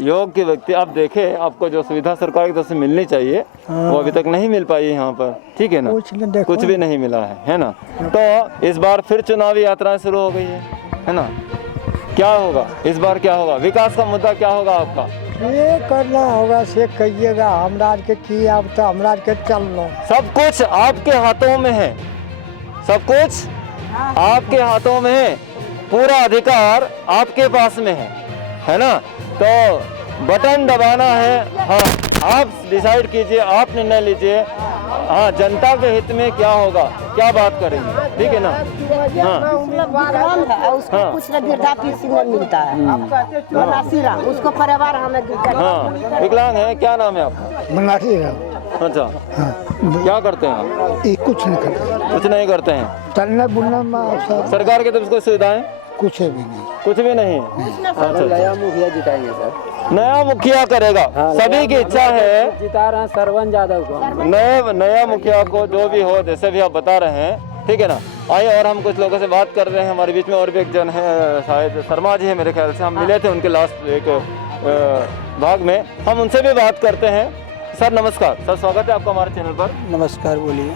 योग्य व्यक्ति आप देखें, आपको जो सुविधा सरकार की तरफ से मिलनी चाहिए वो अभी तक नहीं मिल पाई यहाँ पर, ठीक है ना, कुछ भी नहीं मिला है ना। तो इस बार फिर चुनावी यात्राएं शुरू हो गई है ना। क्या होगा इस बार, क्या होगा, विकास का मुद्दा क्या होगा आपका? ये करना होगा से कहिएगा, हमरा के की अब तो हमरा के चल लो। सब कुछ आपके हाथों में है, सब कुछ आपके हाथों में है, पूरा अधिकार आपके पास में है ना। तो बटन दबाना है, हाँ आप डिसाइड कीजिए, आप निर्णय लीजिए, हाँ जनता के हित में क्या होगा, क्या बात करेंगे, ठीक है ना। हाँ उसको कुछ वृद्धा पेंशन मिलता है, उसको परिवार हमें। हाँ विकलांग है, क्या नाम है आपका? मनाठी है। अच्छा क्या करते हैं आप? कुछ नहीं करते, कुछ नहीं करते हैं। चलना बुलना सरकार की तरफ से कोई सुविधाएं? कुछ भी नहीं, कुछ भी नहीं। अच्छा नया मुखिया जिताएंगे सर, नया मुखिया करेगा, सभी की इच्छा है जिता रहे हैं सरवन यादव को, नया मुखिया को, जो भी हो जैसे भी आप बता रहे हैं, ठीक है ना। आइए और हम कुछ लोगों से बात कर रहे हैं, हमारे बीच में और भी एक जन है, शायद शर्मा जी है मेरे ख्याल से, हम मिले थे उनके लास्ट एक भाग में, हम उनसे भी बात करते हैं। सर नमस्कार, सर स्वागत है आपका हमारे चैनल पर। नमस्कार, बोलिए।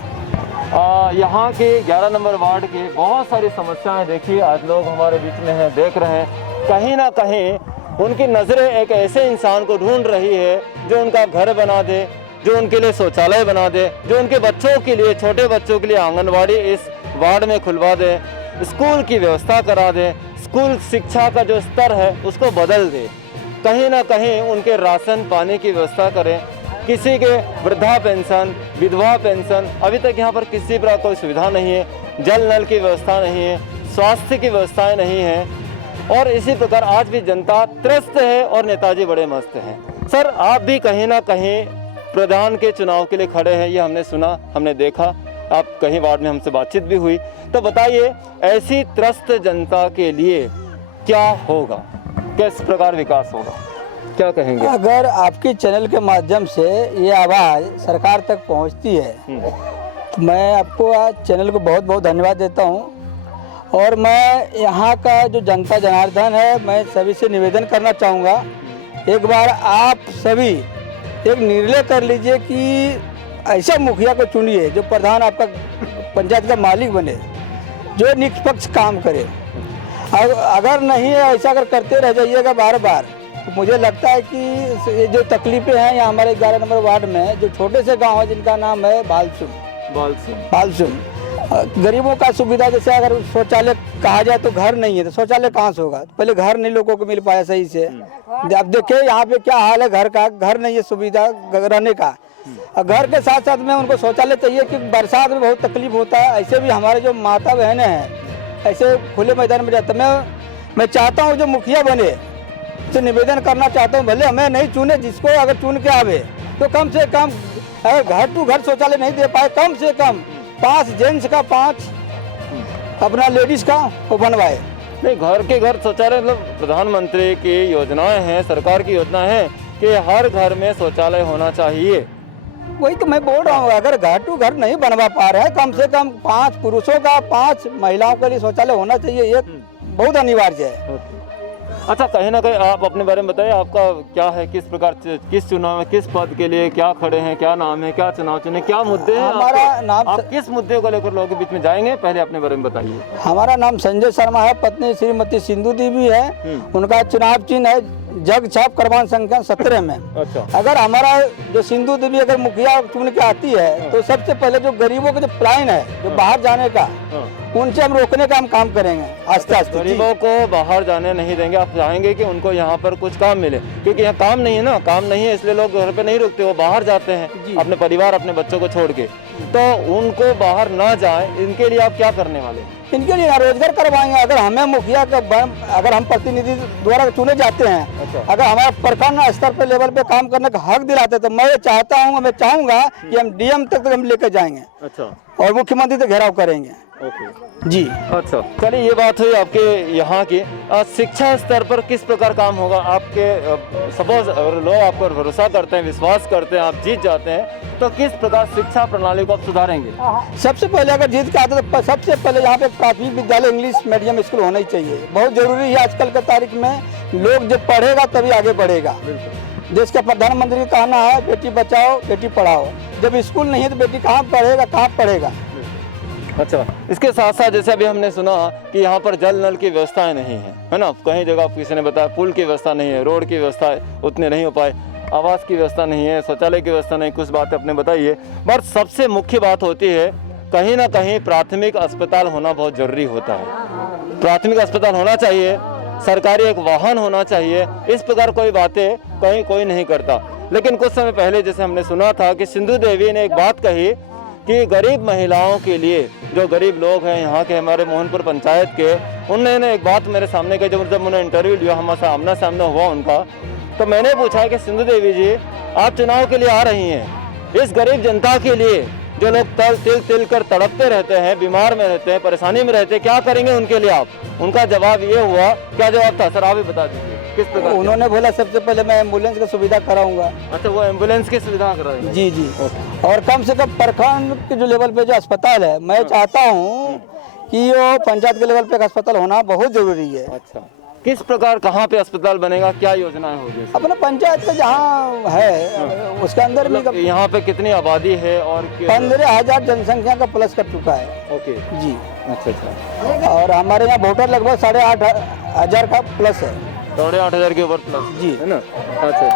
यहाँ के 11 नंबर वार्ड की बहुत सारी समस्याएं देखिए, आज लोग हमारे बीच में हैं, देख रहे हैं, कहीं ना कहीं उनकी नज़रें एक ऐसे इंसान को ढूंढ रही है जो उनका घर बना दे, जो उनके लिए शौचालय बना दे, जो उनके बच्चों के लिए, छोटे बच्चों के लिए आंगनवाड़ी इस वार्ड में खुलवा दे, स्कूल की व्यवस्था करा दे, स्कूल शिक्षा का जो स्तर है उसको बदल दे, कहीं ना कहीं उनके राशन पानी की व्यवस्था करें, किसी के वृद्धा पेंशन, विधवा पेंशन, अभी तक यहाँ पर किसी प्रकार कोई सुविधा नहीं है, जल नल की व्यवस्था नहीं है, स्वास्थ्य की व्यवस्थाएं नहीं है, और इसी प्रकार आज भी जनता त्रस्त है और नेताजी बड़े मस्त हैं। सर आप भी कहीं ना कहीं प्रधान के चुनाव के लिए खड़े हैं, ये हमने सुना, हमने देखा, आप कहीं वार्ड में हमसे बातचीत भी हुई, तो बताइए ऐसी त्रस्त जनता के लिए क्या होगा, किस प्रकार विकास होगा, क्या कहेंगे? अगर आपके चैनल के माध्यम से ये आवाज़ सरकार तक पहुंचती है तो मैं आपको आज चैनल को बहुत बहुत धन्यवाद देता हूं, और मैं यहाँ का जो जनता जनार्दन है, मैं सभी से निवेदन करना चाहूँगा, एक बार आप सभी एक निर्णय कर लीजिए कि ऐसा मुखिया को चुनिए जो प्रधान आपका पंचायत का मालिक बने, जो निष्पक्ष काम करे। अगर नहीं है ऐसा अगर करते रह जाइएगा बार बार, तो मुझे लगता है कि ये जो तकलीफें हैं यहाँ हमारे 11 नंबर वार्ड में, जो छोटे से गांव है जिनका नाम है बालसुम, गरीबों का सुविधा, जैसे अगर शौचालय कहा जाए तो घर नहीं है, तो शौचालय कहाँ से होगा? पहले घर नहीं लोगों को मिल पाया सही से। अब देखिए यहाँ पे क्या हाल है, घर का घर नहीं है सुविधा रहने का, और घर के साथ साथ में उनको शौचालय चाहिए, क्योंकि बरसात में बहुत तकलीफ होता है। ऐसे भी हमारे जो माता बहनें हैं ऐसे खुले मैदान में जाते, मैं चाहता हूँ जो मुखिया बने से निवेदन करना चाहता हूँ, भले हमें नहीं चुने, जिसको अगर चुन के आवे तो कम से कम, अगर घर टू घर शौचालय नहीं दे पाए, कम से कम 5 जेंट्स का 5 अपना लेडीज का वो बनवाए। नहीं, घर के घर शौचालय, मतलब प्रधानमंत्री की योजनाएं हैं, सरकार की योजना है कि हर घर में शौचालय होना चाहिए। वही तो मैं बोल रहा हूँ, अगर घर टू घर नहीं बनवा पा रहे हैं, कम से कम 5 पुरुषों का 5 महिलाओं के लिए शौचालय होना चाहिए, ये बहुत अनिवार्य है। अच्छा, कहीं ना कहीं आप अपने बारे में बताइए, आपका क्या है, किस प्रकार, किस चुनाव में, किस पद के लिए क्या खड़े हैं, क्या नाम है, क्या चुनाव चुने, क्या मुद्दे हैं? हमारा नाम, आप किस मुद्दे को लेकर लोगों के बीच में जाएंगे, पहले अपने बारे में बताइए। हमारा नाम संजय शर्मा है, पत्नी श्रीमती सिंधु देवी है, उनका चुनाव चिन्ह है जग छाप क्रमांक संख्या 17 में। अच्छा, अगर हमारा जो सिंधु देवी अगर मुखिया चुन के आती है तो सबसे पहले जो गरीबों का जो प्लान है, जो बाहर जाने का, उनसे हम रोकने का हम काम करेंगे आस्ते आस्ते। गरीबों को बाहर जाने नहीं देंगे, आप चाहेंगे कि उनको यहाँ पर कुछ काम मिले, क्योंकि यहाँ काम नहीं है ना, काम नहीं है इसलिए लोग घर पे नहीं रुकते, वो बाहर जाते हैं अपने परिवार अपने बच्चों को छोड़ के, तो उनको बाहर ना जाए, इनके लिए आप क्या करने वाले? इनके लिए रोजगार करवाएंगे। अगर हमें मुखिया का, अगर हम प्रतिनिधि द्वारा चुने जाते हैं, अच्छा, अगर हमारा प्रखंड स्तर पे लेवल पे काम करने का हक दिलाते, तो मैं चाहूँगा कि हम DM तक हम लेकर जाएंगे। अच्छा, और मुख्यमंत्री से घेराव करेंगे। जी। अच्छा, चलिए ये बात हुई आपके यहाँ की। शिक्षा स्तर पर किस प्रकार काम होगा आपके? सपोज अगर लोग आप पर भरोसा करते हैं, विश्वास करते हैं, आप जीत जाते हैं, तो किस प्रकार शिक्षा प्रणाली को आप सुधारेंगे? सबसे पहले अगर जीत के आते तो सबसे पहले यहाँ पे प्राथमिक विद्यालय इंग्लिश मीडियम स्कूल होना ही चाहिए, बहुत जरूरी है। आजकल के तारीख में लोग जब पढ़ेगा तभी आगे बढ़ेगा। देश के प्रधानमंत्री का कहना है बेटी बचाओ बेटी पढ़ाओ, जब स्कूल नहीं है तो बेटी कहाँ पढ़ेगा। अच्छा, इसके साथ साथ जैसे अभी हमने सुना कि यहाँ पर जल नल की व्यवस्थाएं नहीं है ना, कहीं जगह किसी ने बताया पुल की व्यवस्था नहीं है, रोड की व्यवस्था उतने नहीं हो पाए, आवास की व्यवस्था नहीं है, शौचालय की व्यवस्था नहीं, कुछ बातें आपने बताई है। पर सबसे मुख्य बात होती है कहीं ना कहीं प्राथमिक अस्पताल होना बहुत जरूरी होता है। प्राथमिक अस्पताल होना चाहिए, सरकारी एक वाहन होना चाहिए, इस प्रकार कोई बातें कहीं कोई नहीं करता। लेकिन कुछ समय पहले जैसे हमने सुना था कि सिंधु देवी ने एक बात कही कि गरीब महिलाओं के लिए, जो गरीब लोग हैं यहाँ के, हमारे मोहनपुर पंचायत के, उन्होंने एक बात मेरे सामने कही। जब उन्हें इंटरव्यू लिया, हमारा आमना सामना हुआ उनका, तो मैंने पूछा कि सिंधु देवी जी आप चुनाव के लिए आ रही हैं, इस गरीब जनता के लिए जो लोग तिल कर तड़पते रहते हैं, बीमार में रहते हैं, परेशानी में रहते हैं, क्या करेंगे उनके लिए आप? उनका जवाब ये हुआ, क्या जवाब था सर आप ही बता दीजिए किस प्रकार? उन्होंने बोला सबसे पहले मैं एम्बुलेंस की सुविधा कराऊंगा। अच्छा, वो एम्बुलेंस की सुविधा कराएंगे? जी। और कम से कम प्रखंड के जो लेवल पे जो अस्पताल है, मैं चाहता हूँ कि वो पंचायत के लेवल पे एक अस्पताल होना बहुत जरूरी है। अच्छा, किस प्रकार कहाँ पे अस्पताल बनेगा, क्या योजनाएं होगी? अपना पंचायत का जहाँ है उसके अंदर भी यहाँ पे कितनी आबादी है और 15,000 जनसंख्या का प्लस कर चुका है। ओके जी। अच्छा। और हमारे यहाँ वोटर लगभग 8,500 का प्लस है। 8,500 के ऊपर प्लस जी है ना। अच्छा,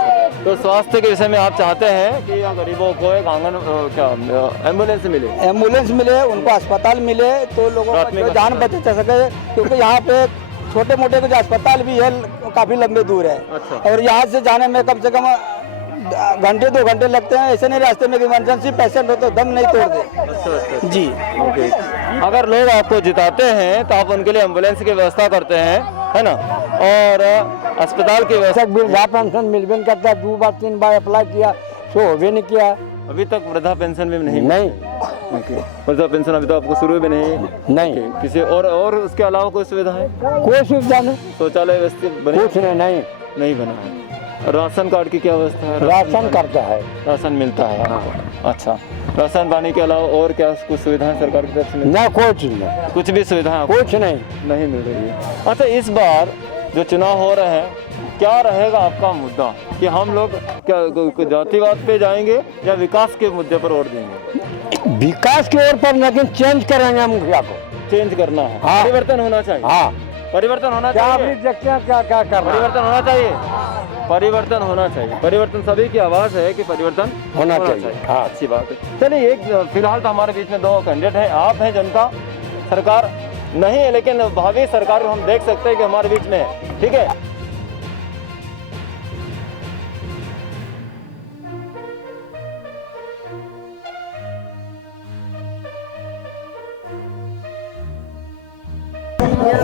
तो स्वास्थ्य के विषय में आप चाहते हैं कि यहाँ गरीबों को एक एम्बुलेंस मिले, उनको अस्पताल मिले, तो लोगों का जान बच सके, क्योंकि यहाँ पे छोटे मोटे जो अस्पताल भी है काफी लंबे दूर है। अच्छा। और यहाँ से जाने में कम से कम घंटे 2 घंटे लगते हैं। ऐसे नहीं रास्ते में इमरजेंसी पेशेंट हो तो दम नहीं तोड़ दे। अच्छा। जी। ओके, अगर लोग आपको जिताते हैं तो आप उनके लिए एम्बुलेंस की व्यवस्था करते हैं, है ना, और अस्पताल की व्यवस्था। वृद्धा पेंशन मिलबे करता है, 2 बार 3 बार अप्लाई किया, सो होबे नहीं किया। अभी तक वृद्धा पेंशन भी नहीं? नहीं। वृद्धा पेंशन अभी तो आपको शुरू भी नहीं? किसी और उसके अलावा कोई सुविधा है? कोई सुविधा नहीं, शौचालय व्यवस्थित बने? कुछ नहीं बना है। राशन कार्ड की क्या व्यवस्था है? राशन करता है, राशन मिलता है। अच्छा, राशन पानी के अलावा और क्या कुछ सुविधाएं सरकार की तरफ से? ना कुछ नहीं, कुछ भी सुविधाएं कुछ नहीं मिल रही है। अच्छा, इस बार जो चुनाव हो रहे हैं, क्या रहेगा आपका मुद्दा कि हम लोग क्या जातिवाद पे जाएंगे या विकास के मुद्दे पर वोट देंगे? विकास की ओर पर, लेकिन चेंज करेंगे मुखिया को। चेंज करना है। हाँ। परिवर्तन होना चाहिए। हाँ, परिवर्तन होना क्या चाहिए। अभी देखते हैं क्या कर रहा है। परिवर्तन होना चाहिए। परिवर्तन होना चाहिए। परिवर्तन सभी की आवाज है कि परिवर्तन होना चाहिए। हाँ, अच्छी बात है। चलिए, एक फिलहाल तो हमारे बीच में 2 कैंडिडेट हैं, आप हैं जनता, सरकार नहीं है, लेकिन भावी सरकार हम देख सकते हैं कि हमारे बीच में है। ठीक है,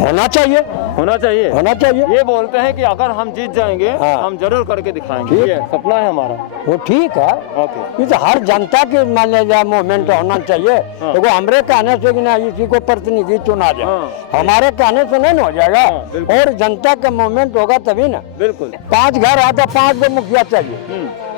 होना चाहिए। ये बोलते हैं कि अगर हम जीत जाएंगे, हाँ। हम जरूर करके दिखाएंगे। ठीक। ये सपना है हमारा। वो ठीक है, ओके। ये तो हर जनता के मान लिया मूवमेंट होना चाहिए। हाँ। देखो, हमरे कहने से कि ना इसी को प्रतिनिधि चुना जाए, हाँ। हमारे कहने से नहीं हो जाएगा। हाँ, बिल्कुल। और जनता का मूवमेंट होगा तभी ना। बिल्कुल। 5 घर आता 5 गो मुखिया चाहिए।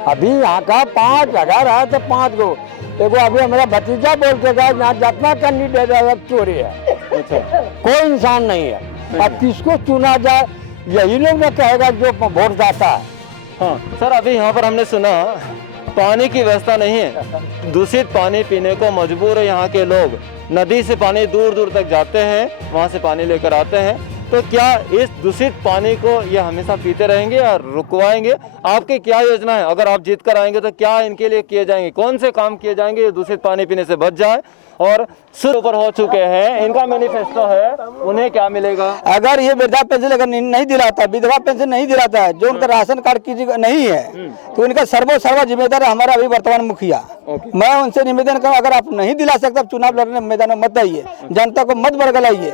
अभी यहाँ का 5,000 है तो 5 गो। देखो, अभी हमारा भतीजा बोल के गया यहाँ जितना कैंडिडेट है अब चोरी है। अच्छा। कोई इंसान नहीं है। अब किसको चुना जाए यही लोग ने कहेगा जो वोट जाता है। हाँ सर, अभी यहाँ पर हमने सुना पानी की व्यवस्था नहीं है, दूषित पानी पीने को मजबूर है यहाँ के लोग। नदी से पानी दूर दूर तक जाते हैं, वहाँ से पानी लेकर आते हैं। तो क्या इस दूषित पानी को ये हमेशा पीते रहेंगे या रुकवाएंगे? आपकी क्या योजना है? अगर आप जीत कर आएंगे तो क्या इनके लिए किए जाएंगे, कौन से काम किए जाएंगे ये दूषित पानी पीने से बच जाए? और सिर ऊपर हो चुके हैं, इनका मैनिफेस्टो है, उन्हें क्या मिलेगा? अगर ये वृद्धा पेंशन अगर नहीं दिलाता, विधवा पेंशन नहीं दिलाता है, जो उनका राशन कार्ड की नहीं है, तो इनका सर्वा जिम्मेदार है हमारा अभी वर्तमान मुखिया। मैं उनसे निवेदन करूँ, अगर आप नहीं दिला सकते चुनाव लड़ने मैदान में मत आइए, जनता को मत बरगलाइए।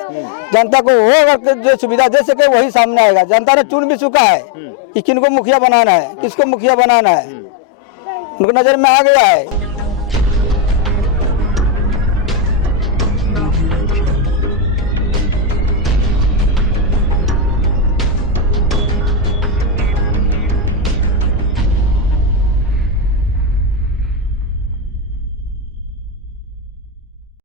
जनता को वो अगर जो सुविधा दे सके वही सामने आएगा। जनता ने चुन भी चुका है कि किनको मुखिया बनाना है, किसको मुखिया बनाना है, उनको नजर में आ गया है।